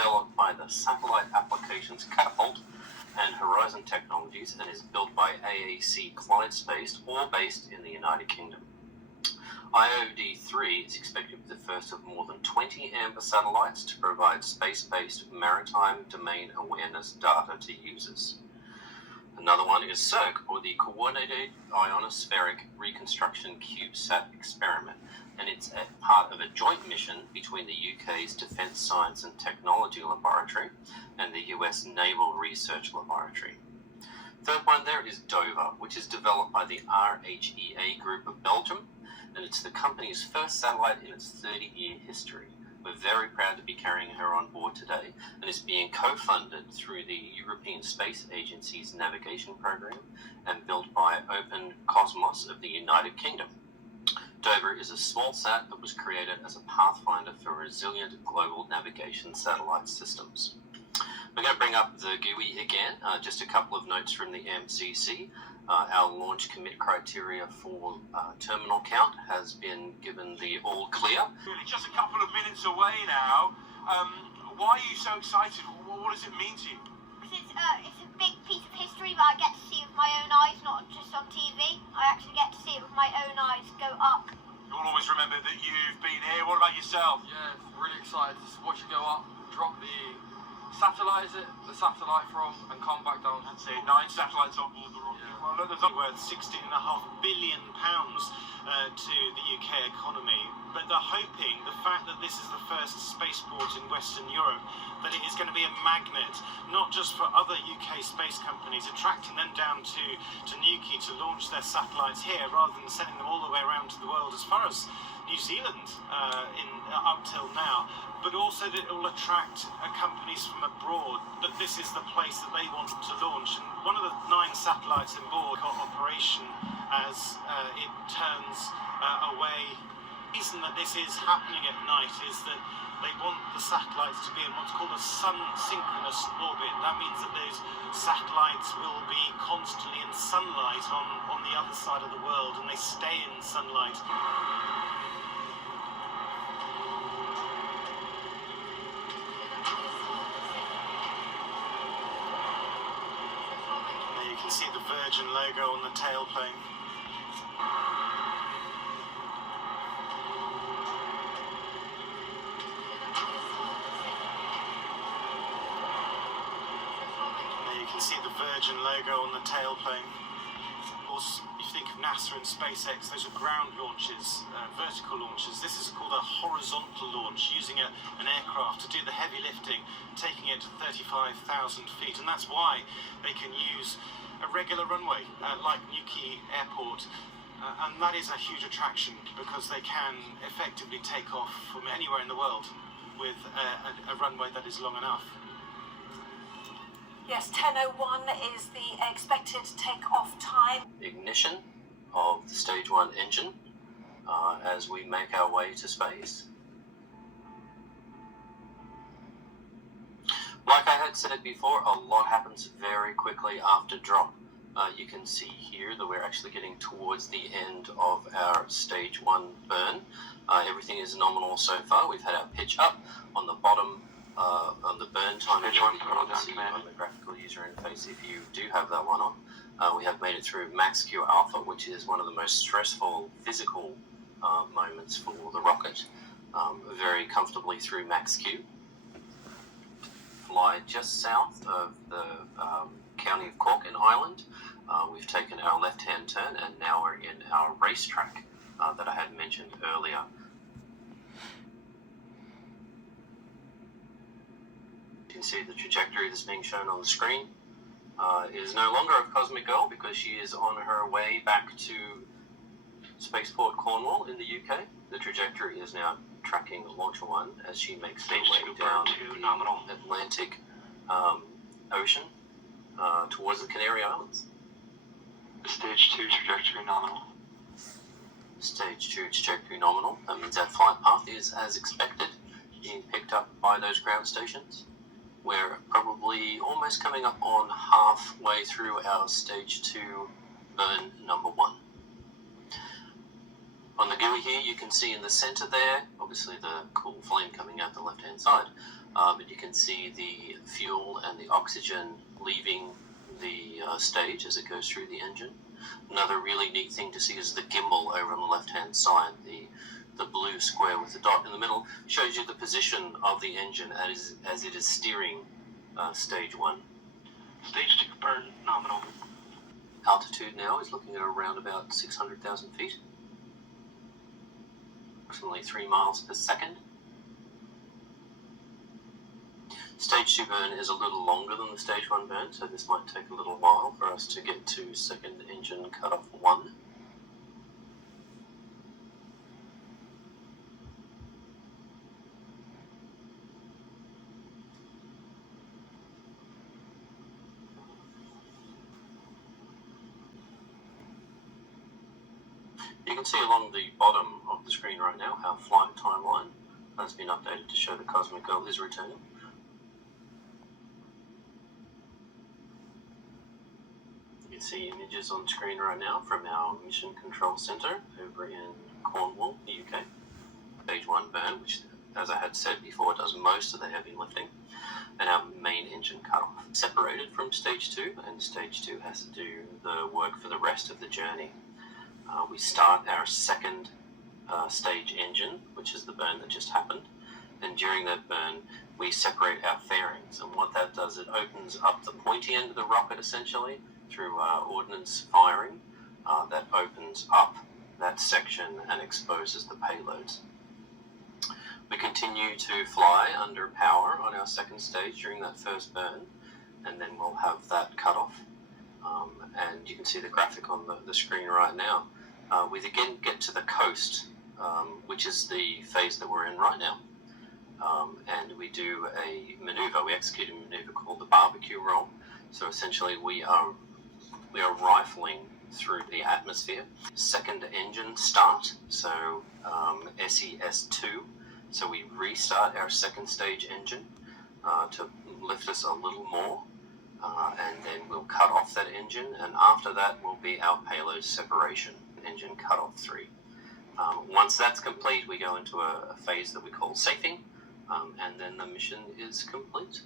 developed by the Satellite Applications Catapult and Horizon Technologies and is built by AAC Clyde Space, all based in the United Kingdom. IOD-3 is expected to be the first of more than 20 Amber satellites to provide space-based maritime domain awareness data to users. Another one is CIRC, or the Coordinated Ionospheric Reconstruction CubeSat Experiment, and it's a part of a joint mission between the UK's Defence Science and Technology Laboratory and the US Naval Research Laboratory. Third one there is Dover, which is developed by the RHEA Group of Belgium, and it's the company's first satellite in its 30-year history. We're very proud to be carrying her on board today, and it's being co-funded through the European Space Agency's navigation program and built by Open Cosmos of the United Kingdom. Dover is a small sat that was created as a pathfinder for resilient global navigation satellite systems. We're going to bring up the GUI again, just a couple of notes from the MCC. Our launch commit criteria for terminal count has been given the all clear. Just a couple of minutes away now. Why are you so excited? What does it mean to you? It's a big piece of history that I get to see with my own eyes, not just on TV. I actually get to see it with my own eyes go up. You'll always remember that you've been here. What about yourself? Yeah, really excited to watch it go up, drop the satellite from, and come back down. That's it, 9 satellites on board the rocket. Yeah. Well, there's worth £16.5 billion to the UK economy, but they're hoping the fact that this is the first spaceport in Western Europe, that it is going to be a magnet, not just for other UK space companies, attracting them down to Newquay to launch their satellites here, rather than sending them all the way around to the world as far as New Zealand up till now, but also that it will attract companies from abroad, that this is the place that they want to launch. And one of the 9 satellites on board got operation as it turns away. The reason that this is happening at night is that they want the satellites to be in what's called a sun-synchronous orbit. That means that those satellites will be constantly in sunlight on the other side of the world, and they stay in sunlight. You can see the Virgin logo on the tailplane. You can see the Virgin logo on the tailplane. Of course, if you think of NASA and SpaceX, those are ground launches, vertical launches. This is called a horizontal launch, using an aircraft to do the heavy lifting, taking it to 35,000 feet. And that's why they can use a regular runway like Newquay Airport, and that is a huge attraction because they can effectively take off from anywhere in the world with a runway that is long enough. Yes, 10:01 is the expected take-off time. Ignition of the Stage 1 engine as we make our way to space. Like I had said before, a lot happens very quickly after drop. You can see here that we're actually getting towards the end of our Stage 1 burn. Everything is nominal so far. We've had our pitch up on the bottom. On the burn time, you can see on the graphical user interface if you do have that one on. We have made it through Max Q Alpha, which is one of the most stressful physical moments for the rocket. Very comfortably through Max Q. Fly just south of the county of Cork in Ireland. We've taken our left-hand turn, and now we're in our racetrack that I had mentioned earlier. You can see the trajectory that's being shown on the screen is no longer of Cosmic Girl because she is on her way back to Spaceport Cornwall in the UK. The trajectory is now tracking LauncherOne as she makes her way down the Atlantic Ocean towards the Canary Islands. Stage 2 trajectory nominal. Stage 2 trajectory nominal. That means that flight path is as expected, being picked up by those ground stations. We're probably almost coming up on halfway through our Stage 2 burn number 1. On the GUI here, you can see in the center there, obviously the cool flame coming out the left-hand side, but you can see the fuel and the oxygen leaving the stage as it goes through the engine. Another really neat thing to see is the gimbal over on the left-hand side. The blue square with the dot in the middle shows you the position of the engine as it is steering stage 1. Stage 2 burn nominal. Altitude now is looking at around about 600,000 feet. Approximately 3 miles per second. Stage 2 burn is a little longer than the stage 1 burn, so this might take a little while for us to get to second engine cutoff 1. You can see along the bottom of the screen right now our flight timeline has been updated to show the Cosmic Girl is returning. You can see images on screen right now from our Mission Control Centre over in Cornwall, the UK. Stage 1 burn, which, as I had said before, does most of the heavy lifting, and our main engine cutoff. Separated from Stage 2, and Stage 2 has to do the work for the rest of the journey. We start our second stage engine, which is the burn that just happened, and during that burn we separate our fairings, and what that does, it opens up the pointy end of the rocket essentially through ordnance firing. That opens up that section and exposes the payloads. We continue to fly under power on our second stage during that first burn, and then we'll have that cut off. And you can see the graphic on the screen right now. We again get to the coast, which is the phase that we're in right now. And we do a maneuver. We execute a maneuver called the barbecue roll. So essentially we are rifling through the atmosphere. Second engine start, so SES2. So we restart our second stage engine to lift us a little more. And then we'll cut off that engine, and after that will be our payload separation, engine cutoff 3. Once that's complete, we go into a phase that we call safing, and then the mission is complete.